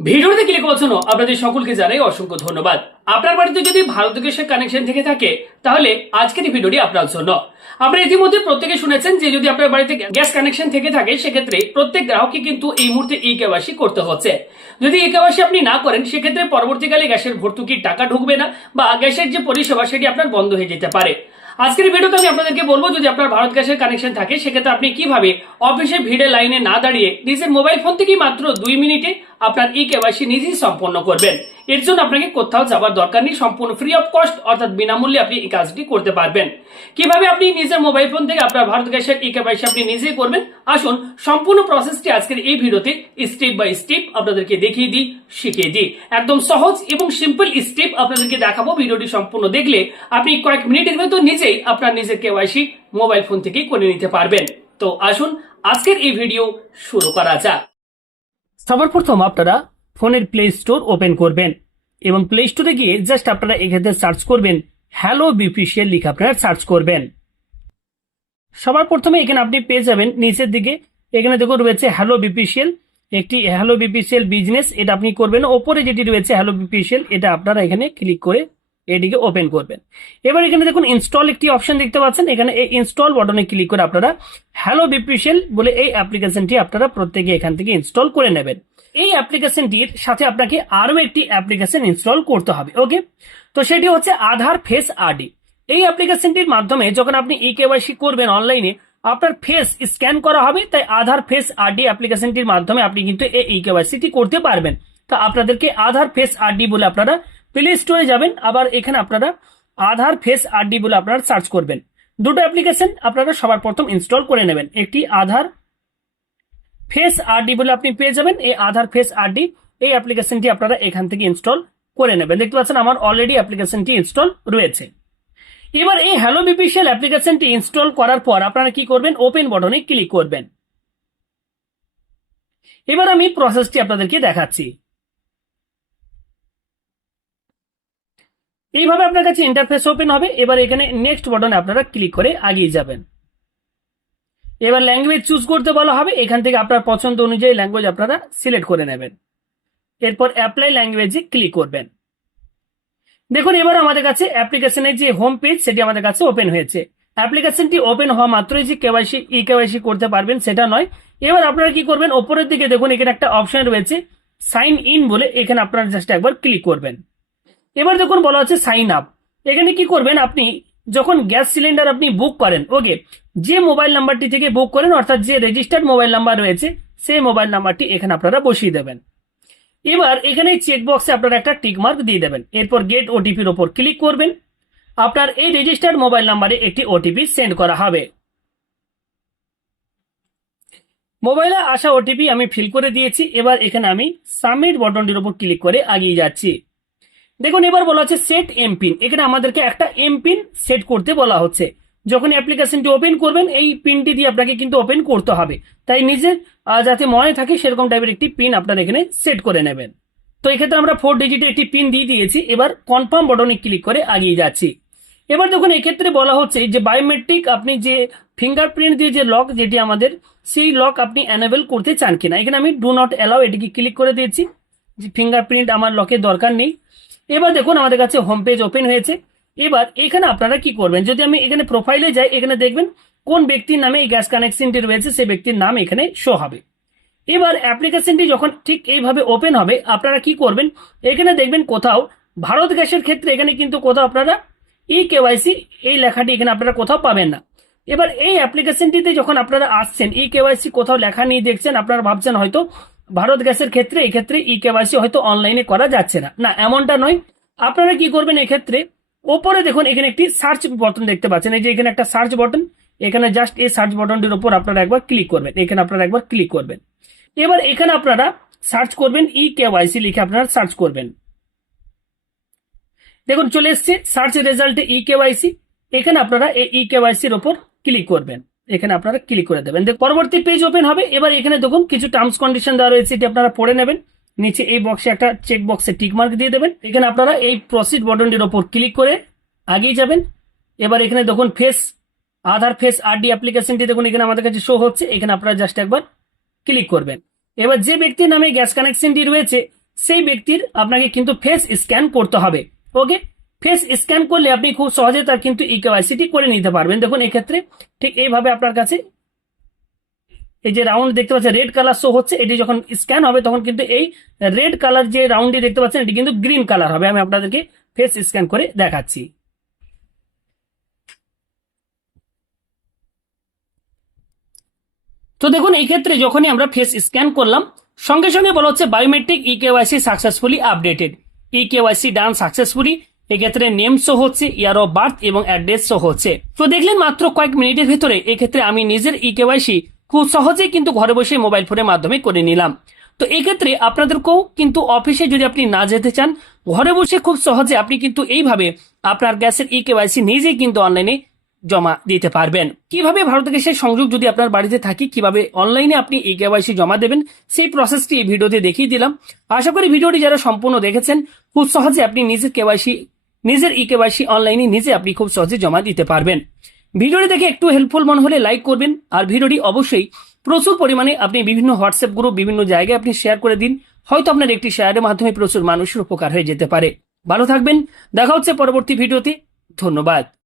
ভিডিওতে ক্লিক করার জন্য আপনাদের সকলকে জানাই অসংখ্য ধন্যবাদ। আপনার বাড়িতে যদি ভারত গ্যাসের কানেকশন থেকে থাকে তাহলে আজকের এই ভিডিওটি আপনার জন্য। আপনারা ইতিমধ্যে প্রত্যেকে শুনেছেন যে যদি আপনার বাড়িতে গ্যাস কানেকশন থেকে থাকে সেক্ষেত্রে প্রত্যেক গ্রাহককে কিন্তু এই মুহূর্তে ই কেওয়াইসি করতে হচ্ছে। যদি ই কেওয়াইসি আপনি না করেন সেক্ষেত্রে পরবর্তীকালে গ্যাসের ভর্তুকির টাকা ঢুকবে না বা গ্যাসের যে পরিষেবা সেটি আপনার বন্ধ হয়ে যেতে পারে। আজকের ভিডিওতে আমি আপনাদেরকে বলবো যদি আপনার ভারত গ্যাসের কানেকশন থাকে সেক্ষেত্রে আপনি কিভাবে অফিসে ভিড়ে লাইনে না দাঁড়িয়ে নিজের মোবাইল ফোন থেকে মাত্র 2 মিনিটে আপনার ই কেওয়াইসি নিজেই সম্পন্ন করবেন। এর জন্য আপনাকে কোথাও যাবার দরকার নেই, সম্পূর্ণ ফ্রি অফ কস্ট অর্থাৎ বিনামূল্যে আপনি এই কাজটি করতে পারবেন। কিভাবে আপনি নিজের মোবাইল ফোন থেকে আপনার ভারত গ্যাসের ই কেওয়াইসি আপনি নিজেই করবেন, আসুন সম্পূর্ণ প্রসেসটি আজকের এই ভিডিওতে স্টেপ বাই স্টেপ আপনাদেরকে দেখিয়ে দিই, শিখিয়ে দিই। একদম সহজ এবং সিম্পল স্টেপ আপনাদেরকে দেখাবো। ভিডিওটি সম্পূর্ণ দেখলে আপনি কয়েক মিনিটের ভেতর নিজেই আপনার নিজের কেওয়াইসি মোবাইল ফোন থেকেই করে নিতে পারবেন। তো আসুন আজকের এই ভিডিও শুরু করা যাক। সবার প্রথম আপনারা ফোনের প্লে স্টোর ওপেন করবেন এবং প্লে স্টোরে গিয়ে জাস্ট আপনারা এক্ষেত্রে সার্চ করবেন হ্যালো বিপিসিএল লিখে আপনারা সার্চ করবেন। সবার প্রথমে এখানে আপনি পেয়ে যাবেন নিচের দিকে, এখানে দেখুন রয়েছে হ্যালো বিপিসিএল, একটি হ্যালো বিপিসিএল বিজনেস, এটা আপনি করবেন। ওপরে যেটি রয়েছে হ্যালো বিপিসিএল এটা আপনারা এখানে ক্লিক করে এটিকে ওপেন করবেন। এবার এখানে দেখুন ইনস্টল একটি অপশন দেখতে পাচ্ছেন, এখানে এই ইনস্টল বাটনে ক্লিক করে আপনারা হ্যালো বিপিসিএল বলে এই অ্যাপ্লিকেশনটি আপনারা প্রত্যেকে এখান থেকে ইনস্টল করে নেবেন। এই অ্যাপ্লিকেশনটির সাথে আপনাকে আরো একটি অ্যাপ্লিকেশন ইনস্টল করতে হবে। ওকে, তো সেটি হচ্ছে আধার ফেস আরডি। এই অ্যাপ্লিকেশনটির মাধ্যমে যখন আপনি ই কেওয়াইসি করবেন অনলাইনে আপনার ফেস স্ক্যান করা হবে, তাই আধার ফেস আরডি অ্যাপ্লিকেশনটির মাধ্যমে আপনি কিন্তু এই ই কেওয়াইসিটি করতে পারবেন। তো আপনাদেরকে আধার ফেস আরডি বলে আপনারা প্লে স্টোরে যাবেন, আবার এখানে আপনারা আধার ফেস আরডি বলে আপনারা সার্চ করবেন। দুটো অ্যাপ্লিকেশন আপনারা সবার প্রথম ইনস্টল করে নেবেন। একটি আধার ফেস আরডি বলে আপনি পেয়ে যাবেন, এই আধার ফেস আরডি এই অ্যাপ্লিকেশনটি আপনারা এখান থেকে ইনস্টল করে নেবেন। দেখতে পাচ্ছেন আমার অলরেডি অ্যাপ্লিকেশনটি ইনস্টল রয়েছে। এবার এই হ্যালো বিপিসিএল অ্যাপ্লিকেশনটি ইনস্টল করার পর আপনারা কি করবেন, ওপেন বাটনে ক্লিক করবেন। এবার আমি প্রসেসটি আপনাদেরকে দেখাচ্ছি। এইভাবে আপনার কাছে ইন্টারফেস ওপেন হবে। এবার এখানে নেক্সট বাটনে আপনারা ক্লিক করে এগিয়ে যাবেন। এবার ল্যাঙ্গুয়েজ চুজ করতে বলা হবে, এখান থেকে আপনার পছন্দ অনুযায়ী ল্যাঙ্গুয়েজ আপনারা সিলেক্ট করে নেবেন। এরপর অ্যাপ্লাই ল্যাঙ্গুয়েজে ক্লিক করবেন। দেখুন এবার আমাদের কাছে অ্যাপ্লিকেশনের যে হোম পেজ সেটি আমাদের কাছে ওপেন হয়েছে। অ্যাপ্লিকেশনটি ওপেন হওয়া মাত্রই যে কেওয়াইসি ই কেওয়াইসি করতে পারবেন সেটা নয়। এবার আপনারা কি করবেন, ওপরের দিকে দেখুন এখানে একটা অপশন রয়েছে সাইন ইন বলে, এখানে আপনারা জাস্ট একবার ক্লিক করবেন। এবার দেখুন বলা হচ্ছে সাইন আপ। এখানে কি করবেন, আপনি যখন গ্যাস সিলিন্ডার আপনি বুক করেন, ওকে, যে মোবাইল নাম্বারটি থেকে বুক করেন অর্থাৎ যে রেজিস্টার্ড মোবাইল নাম্বার রয়েছে সেই মোবাইল নাম্বারটি এখানে আপনারা বসিয়ে দেবেন। এবার এখানে চেকবক্সে আপনারা একটা টিক মার্ক দিয়ে দেবেন। এরপর গেট ওটিপির ওপর ক্লিক করবেন। আপনার এই রেজিস্টার্ড মোবাইল নাম্বারে একটি ওটিপি সেন্ড করা হবে। মোবাইলে আসা ওটিপি আমি ফিল করে দিয়েছি। এবার এখানে আমি সাবমিট বাটনটির উপর ক্লিক করে এগিয়ে যাচ্ছি। দেখুন এবার বলা হচ্ছে সেট এমপিন, এখানে আমাদেরকে একটা এমপিন সেট করতে বলা হচ্ছে। যখন অ্যাপ্লিকেশনটি ওপেন করবেন এই পিনটি দিয়ে আপনাকে কিন্তু ওপেন করতে হবে, তাই নিজের যাতে মনে থাকে সেরকম টাইপের একটি পিন আপনারা এখানে সেট করে নেবেন। তো এক্ষেত্রে আমরা 4 ডিজিটের একটি পিন দিয়ে দিয়েছি। এবার কনফার্ম বাটনে ক্লিক করে এগিয়ে যাচ্ছি। এবার দেখুন এক্ষেত্রে বলা হচ্ছে যে বায়োমেট্রিক আপনি যে ফিঙ্গারপ্রিন্ট দিয়ে যে লক যেটি আমাদের, সেই লক আপনি এনেবল করতে চান কিনা। এখানে আমি ডু নট অ্যালাউ এটিকে ক্লিক করে দিয়েছি, যে ফিঙ্গারপ্রিন্ট আমার লকের দরকার নেই। এবার দেখুন আমাদের কাছে হোম পেজ ওপেন হয়েছে। এবার এখানে আপনারা কি করবেন, যদি আমি এখানে প্রোফাইলে যাই এখানে দেখবেন কোন ব্যক্তির নামে এই গ্যাস কানেকশনটি রয়েছে সেই ব্যক্তির নাম এখানে শো হবে। এবার অ্যাপ্লিকেশনটি যখন ঠিক এইভাবে ওপেন হবে আপনারা কি করবেন, এখানে দেখবেন কোথাও ভারত গ্যাসের ক্ষেত্রে এখানে কিন্তু কোথাও আপনারা ই কেওয়াইসি এই লেখাটি এখানে আপনারা কোথাও পাবেন না। এবার এই অ্যাপ্লিকেশনটিতে যখন আপনারা আসছেন ই কেওয়াইসি কোথাও লেখা নিয়ে দেখছেন, আপনারা ভাবছেন হয়তো ভারত গ্যাসের ক্ষেত্রে এক্ষেত্রে ই কেওয়াইসি হয়তো অনলাইনে করা যাচ্ছে না, না এমনটা নয়। আপনারা কি করবেন, এক্ষেত্রে ওপরে দেখুন এখানে একটি সার্চ বাটন দেখতে পাচ্ছেন, এই যে এখানে একটা সার্চ বাটন, এখানে জাস্ট এই সার্চ বাটনটির উপর আপনারা একবার ক্লিক করবেন। এখানে আপনারা একবার ক্লিক করবেন। এবার এখানে আপনারা সার্চ করবেন ই কেওয়াইসি লিখে আপনারা সার্চ করবেন। দেখুন চলে এসছে সার্চ রেজাল্টে ই কেওয়াইসি। এখানে আপনারা এই ই কেওয়াইসির উপর ক্লিক করবেন, এখানে আপনারা ক্লিক করে দেবেন। পরবর্তী পেজ ওপেন হবে। এবার এখানে দেখুন কিছু টার্মস কন্ডিশন দেওয়া রয়েছে, এটি আপনারা পড়ে নেবেন। নিচে এই বক্সে একটা চেক বক্সে টিক মার্ক দিয়ে দেবেন। এখানে আপনারা এই প্রসিড বাটনটির উপর ক্লিক করে আগিয়ে যাবেন। এবার এখানে দেখুন ফেস আধার ফেস আরডি অ্যাপ্লিকেশনটি দেখুন এখানে আমাদের কাছে শো হচ্ছে, এখানে আপনারা জাস্ট একবার ক্লিক করবেন। এবার যে ব্যক্তির নামে গ্যাস কানেকশনটি রয়েছে সেই ব্যক্তির আপনাকে কিন্তু ফেস স্ক্যান করতে হবে। ওকে, ফেস স্ক্যান করলে আপনি খুব সহজে তার কিন্তু ইকেওয়াইসিটি করে নিতে পারবেন। দেখুন এক্ষেত্রে ঠিক এইভাবে আপনার কাছে এই যে রাউন্ড দেখতে পাচ্ছেন রেড কালার শো হচ্ছে, এটি যখন স্ক্যান হবে তখন কিন্তু এই রেড কালার যে রাউন্ডটি দেখতে পাচ্ছেন এটি কিন্তু গ্রিন কালার হবে। আমি আপনাদেরকে ফেস স্ক্যান করে দেখাচ্ছি। তো দেখুন এই ক্ষেত্রে যখনই আমরা ফেস স্ক্যান করলাম সঙ্গে সঙ্গে বলা হচ্ছে biometric eKYC successfully updated, eKYC done successfully. এক্ষেত্রে নেম শো হচ্ছে, ইয়ার অফ বার্থ এবং অ্যাড্রেস শো হচ্ছে। তো দেখলেন মাত্র কয়েক মিনিটের ভেতরে এক্ষেত্রে আমি নিজের ইকেওয়াইসি খুব সহজেই কিন্তু ঘরে বসে মোবাইল ফোনের মাধ্যমে করে নিলাম। তো এই ক্ষেত্রে আপনাদেরকেও কিন্তু অফিসে যদি আপনি না যেতে চান, ঘরে বসে খুব সহজে আপনি কিন্তু এইভাবে আপনার গ্যাসের ইকেওয়াইসি নিজেই কিন্তু অনলাইনে জমা দিতে পারবেন। কিভাবে ভারত গ্যাসের সংযোগ যদি আপনার বাড়িতে থাকে, কিভাবে অনলাইনে আপনি ইকেওয়াইসি জমা দেবেন, সেই প্রসেসটি এই ভিডিওতে দেখিয়ে দিলাম। আশা করি ভিডিওটি যারা সম্পূর্ণ দেখেছেন খুব সহজে আপনি নিজের ইকেওয়াইসি অনলাইনে নিজে আপনি খুব সহজে জমা দিতে পারবেন। ভিডিওটি দেখে একটু হেল্পফুল মনে হলে লাইক করবেন, আর ভিডিওটি অবশ্যই প্রচুর পরিমাণে আপনি বিভিন্ন হোয়াটসঅ্যাপ গ্রুপ বিভিন্ন জায়গায় আপনি শেয়ার করে দিন। হয়তো আপনার একটি শেয়ারের মাধ্যমে প্রচুর মানুষের উপকার হয়ে যেতে পারে। ভালো থাকবেন, দেখা হচ্ছে পরবর্তী ভিডিওতে। ধন্যবাদ।